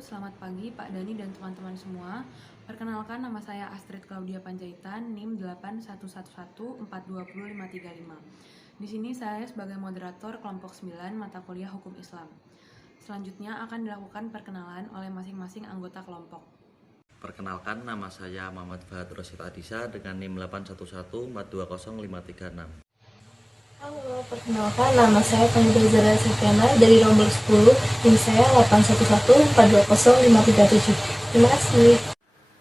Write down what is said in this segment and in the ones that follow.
Selamat pagi Pak Dani dan teman-teman semua. Perkenalkan, nama saya Astrid Claudia Panjaitan, NIM 81114200535. Di sini saya sebagai moderator kelompok 9 mata kuliah Hukum Islam. Selanjutnya akan dilakukan perkenalan oleh masing-masing anggota kelompok. Perkenalkan, nama saya Muhammad Fahad Rosid Adisa dengan NIM 811420536. Halo, perkenalkan nama saya Panjaitan Zara Septiana dari nomor 10, NIM saya 811420537. Terima kasih.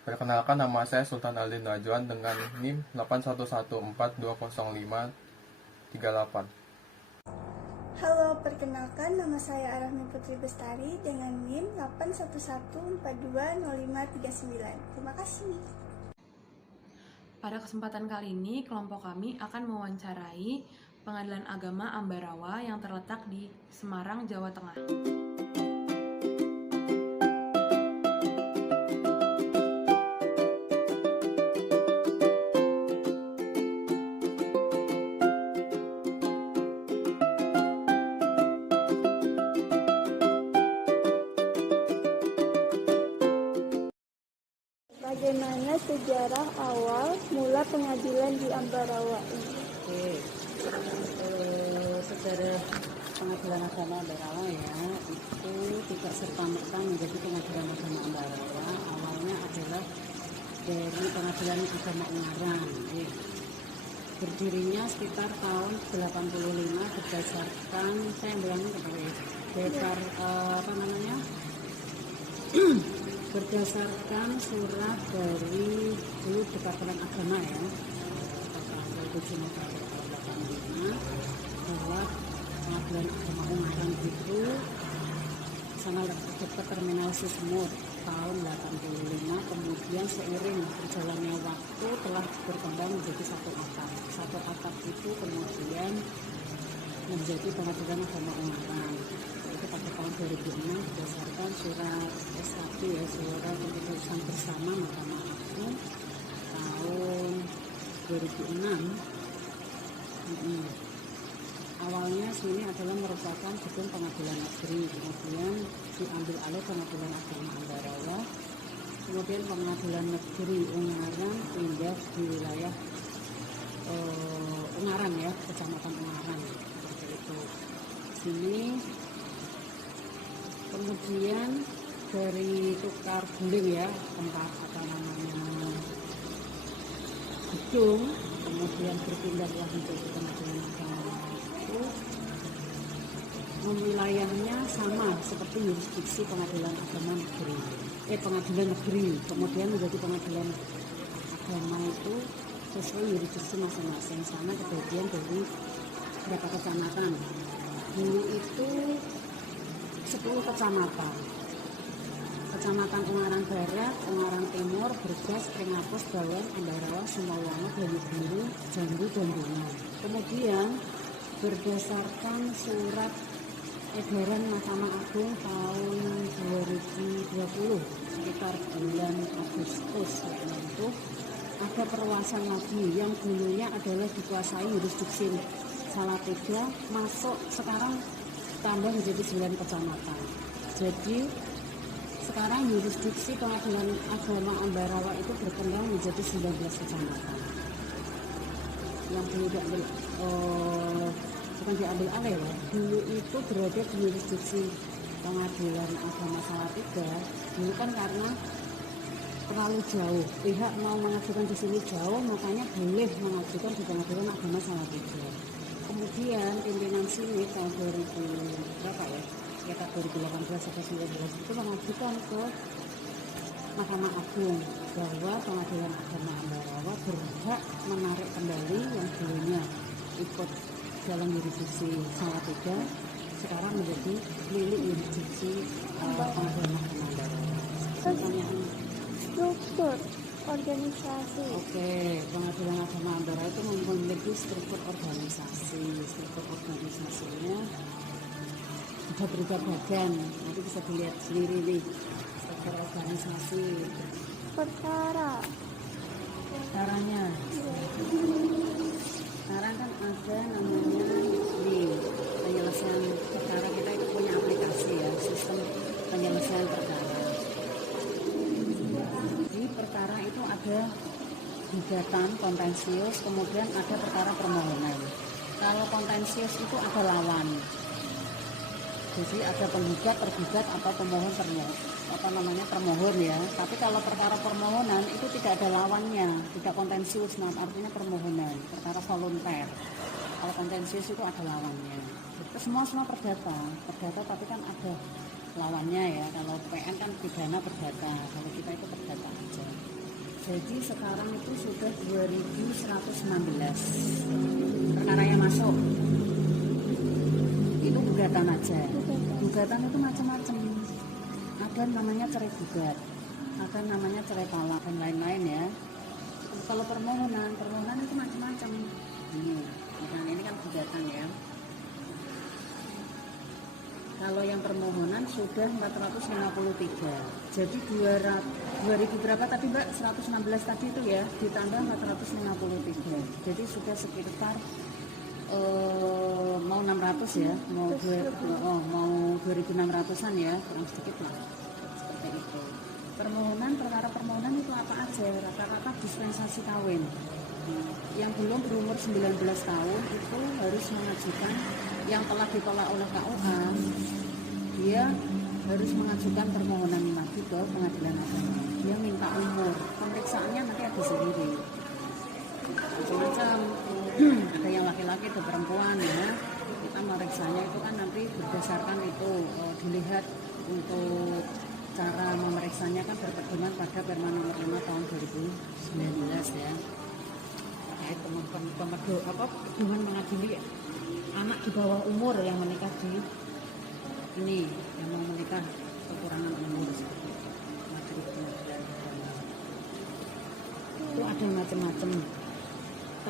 Perkenalkan, nama saya Sultan Aldin Najwan dengan NIM 811420538. Halo, perkenalkan nama saya Arahmi Putri Bestari dengan NIM 811420539. Terima kasih. Pada kesempatan kali ini, kelompok kami akan mewawancarai Pengadilan Agama Ambarawa yang terletak di Semarang, Jawa Tengah. Bagaimana sejarah awal mula pengadilan di Ambarawa ini? Sejarah Pengadilan Agama Ambarawa ya, itu tidak serta-merta menjadi Pengadilan Agama Ambarawa. Awalnya adalah dari Pengadilan Agama Ungaran. Berdirinya sekitar tahun 85 berdasarkan, saya bilangnya berdasarkan surat dari dulu Departemen Agama ya, tanggal 7 November 85, bahwa Pengadilan Agama Ungaran itu sangat dekat terminal Cismur tahun 85. Kemudian seiring berjalannya waktu telah berkembang menjadi satu atap. Satu atap itu kemudian menjadi Pengadilan Agama Ungaran. Itu pada tahun 2006 berdasarkan surat S1 ya, surat keputusan bersama Mahkamah Agung tahun 2006. Awalnya sini adalah merupakan gedung pengadilan negeri, kemudian diambil alih Pengadilan Agama Ambarawa, kemudian Pengadilan Negeri Ungaran pindah di wilayah Ungaran ya, Kecamatan Ungaran seperti itu. Sini kemudian dari tukar guling ya, tempat gedung, kemudian berpindah lagi ke Pengadilan Agama itu, wilayahnya sama seperti yurisdiksi Pengadilan Agama Negeri, Pengadilan Negeri, kemudian menjadi Pengadilan Agama itu sesuai yurisdiksi masing-masing. Sana kebagian dari berapa kecamatan. Dulu itu 10 kecamatan. Kecamatan Ungaran Barat, Ungaran Timur, Bergas, Pringapus, Bawen, Ambarawa, Sumawango, Banyu, Jambu, dan Bunga. Kemudian berdasarkan surat edaran Mahkamah Agung tahun 2020 sekitar bulan Agustus itu ada perluasan lagi yang dulunya adalah dikuasai yurisdiksi Salatiga, masuk sekarang tambah menjadi 9 kecamatan. Jadi sekarang yurisdiksi Pengadilan Agama Ambarawa itu berkembang menjadi 19 kecamatan. Yang dulu bukan diambil alih ya, dulu itu berada di yurisdiksi Pengadilan Agama Salatiga. Dulu kan karena terlalu jauh, pihak mau mengajukan di sini jauh, makanya boleh mengajukan di Pengadilan Agama Salatiga. Kemudian pimpinan sini tahun 2000 berapa ya, sekitar 2018 atau 2019 itu mengajukan ke Mahkamah Agung bahwa Pengadilan Agama Ambarawa berhak menarik kembali yang dulunya ikut dalam yurisdiksi Salatiga, sekarang menjadi milik yurisdiksi Pengadilan Agama Ambarawa. Pertanyaan Struktur organisasi. Oke, Pengadilan Agama Ambarawa itu memiliki struktur organisasi. Struktur organisasinya ada berupa badan, nanti bisa dilihat sendiri nih, struktur organisasi. Perkaranya sekarang kan ada namanya di penyelesaian perkara, kita itu punya aplikasi ya, sistem penyelesaian perkara. gugatan kontensius, kemudian ada perkara permohonan. Kalau kontensius itu ada lawan. Jadi ada penggugat, tergugat atau pemohon permohon ya. Tapi kalau perkara permohonan itu tidak ada lawannya, tidak kontensius, nah artinya permohonan, perkara volunter. Kalau kontensius itu ada lawannya. Itu semua perdata tapi kan ada lawannya ya. Kalau PN kan pidana perdata, kalau kita itu perdata aja. Jadi sekarang itu sudah 2116 perkara yang masuk. Itu gugatan aja. Gugatan itu macam-macam. Ada namanya cerai gugat, ada namanya cerai talak dan lain-lain ya. Kalau permohonan itu macam-macam. Ini kan gugatan ya. Kalau yang permohonan sudah 453. Jadi 2000 berapa tadi Mbak? 116 tadi itu ya, ditambah 453. Jadi sudah sekitar mau 600 ya, mau 2600-an ya, kurang sedikit lah. Seperti itu. Perkara permohonan itu apa aja? Rata-rata dispensasi kawin. Yang belum berumur 19 tahun itu harus mengajukan, yang telah ditolak oleh KUA, dia harus mengajukan permohonan lagi ke pengadilan agama. Dia minta umur, pemeriksaannya nanti ada sendiri. Macam-macam, ada yang laki-laki, ada perempuan ya. Kita meriksanya itu kan nanti berdasarkan itu dilihat untuk cara memeriksanya kan berpedoman pada Perma nomor 5 tahun 2019 ya. Pedoman mengadili anak di bawah umur yang menikah yang mau menikah kekurangan umur itu ada macam-macam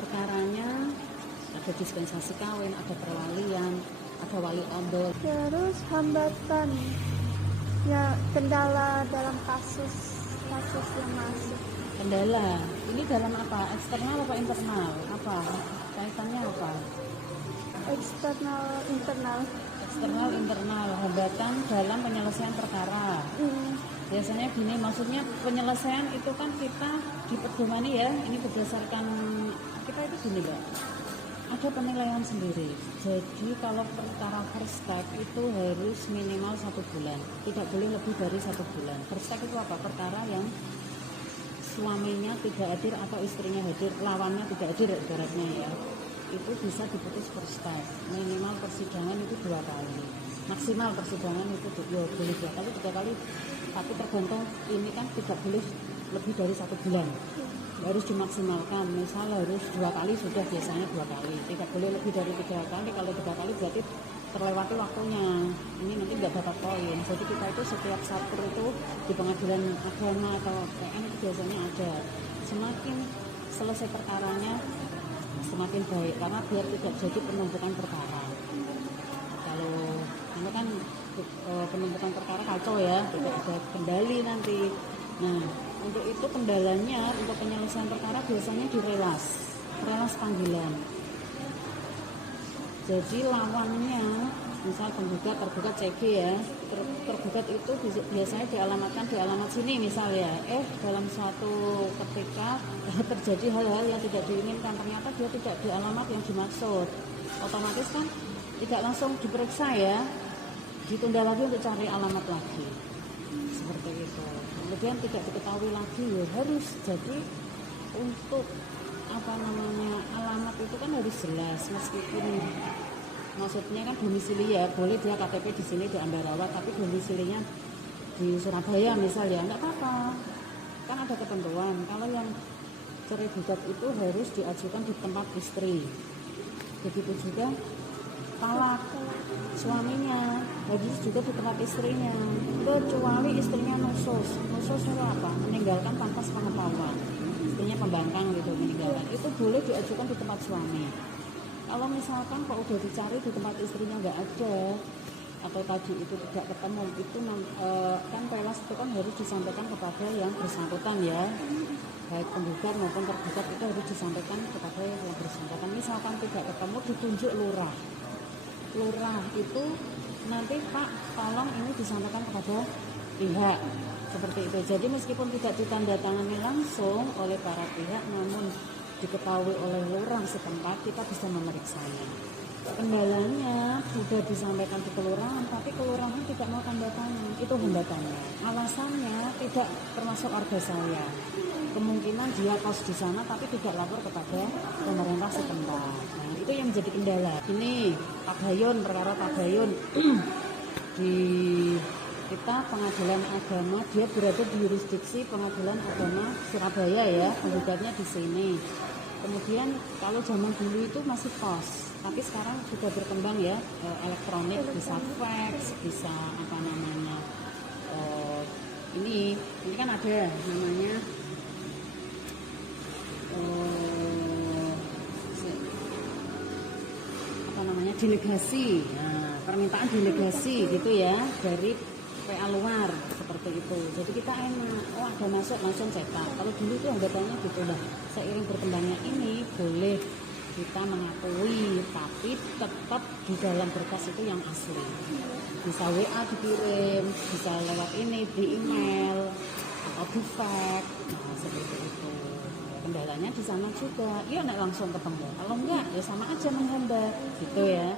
perkaranya, ada dispensasi kawin, ada perwalian, ada wali odol. Terus hambatan, ya kendala dalam kasus yang masuk. Kendala, ini dalam apa? Eksternal apa internal? Apa? Kaitannya apa? Eksternal, internal. Eksternal, internal, hambatan dalam penyelesaian perkara. Biasanya gini, maksudnya penyelesaian itu kan kita dipedomani ya, ini berdasarkan kita itu gini Mbak, ada penilaian sendiri. Jadi kalau perkara first step itu harus minimal 1 bulan, tidak boleh lebih dari 1 bulan. First step itu apa? Perkara yang suaminya tidak hadir atau istrinya hadir, lawannya tidak hadir ibaratnya ya, itu bisa diputus first step. Minimal persidangan itu 2 kali, maksimal persidangan itu ya boleh 2 kali, 3 kali, tapi tergantung ini kan tidak boleh lebih dari 1 bulan, harus dimaksimalkan. Misal harus 2 kali, sudah biasanya 2 kali, tidak boleh lebih dari 3 kali. Kalau 3 kali berarti terlewati waktunya, ini nanti nggak dapat poin. Jadi kita itu setiap Sabtu itu di pengadilan agama atau PN itu biasanya ada, semakin selesai perkaranya semakin baik, karena biar tidak jadi penumpukan perkara. Kalau ini kan penumpukan perkara kacau ya, tidak ada kendali nanti. Nah, untuk itu kendalanya untuk penyelesaian perkara biasanya direlas panggilan. Jadi lawannya, misal penggugat, tergugat CG ya, tergugat itu biasanya dialamatkan di alamat sini misal ya, dalam suatu ketika terjadi hal-hal yang tidak diinginkan, ternyata dia tidak di alamat yang dimaksud, otomatis kan tidak langsung diperiksa ya, ditunda lagi untuk cari alamat lagi, seperti itu. Kemudian tidak diketahui lagi ya, harus jadi untuk alamat itu kan harus jelas, meskipun maksudnya kan domisili ya, boleh dia KTP di sini di Ambarawa tapi domisilinya di Surabaya misal ya, nggak apa-apa, kan ada ketentuan. Kalau yang cerai gugat itu harus diajukan di tempat istri, begitu juga talak suaminya harus juga di tempat istrinya, kecuali istrinya nusus itu apa? Meninggalkan tanpa sepengetahuan, istrinya pembangkang gitu meninggalkan, itu boleh diajukan di tempat suami. Kalau misalkan kok udah dicari di tempat istrinya nggak ada, atau tadi itu tidak ketemu, itu kan relas itu kan harus disampaikan kepada yang bersangkutan ya, baik penggugat maupun tergugat itu harus disampaikan kepada yang bersangkutan. Misalkan tidak ketemu, ditunjuk lurah itu nanti Pak tolong ini disampaikan kepada pihak seperti itu. Jadi meskipun tidak ditandatangani langsung oleh para pihak, namun diketahui oleh lurah setempat, kita bisa memeriksanya. Kendalanya sudah disampaikan di kelurahan, tapi kelurahan tidak mau tanda tangan. Itu hambatannya. Alasannya tidak termasuk warga saya. Kemungkinan dia kos di sana tapi tidak lapor kepada pemerintah setempat. Nah, itu yang menjadi kendala. Ini Pagayun, perkara Pagayun di kita pengadilan agama, dia berada di jurisdiksi pengadilan agama Surabaya ya, penggugatnya di sini. Kemudian kalau zaman dulu itu masih pos, tapi sekarang sudah berkembang ya, elektronik, bisa fax, bisa apa namanya, ini kan ada namanya apa namanya delegasi, nah, permintaan delegasi gitu ya dari PA luar seperti itu. Jadi kita enak, oh ada masuk langsung cetak. Kalau dulu itu hambatan gitu lah. Seiring berkembangnya ini boleh kita mengakui, tapi tetap di dalam berkas itu yang asli. Bisa WA dikirim, bisa lewat ini di email atau di fax, nah, seperti itu. Kendalanya di sana juga, iya nek langsung ketemu. Kalau enggak ya sama aja menghambat gitu ya.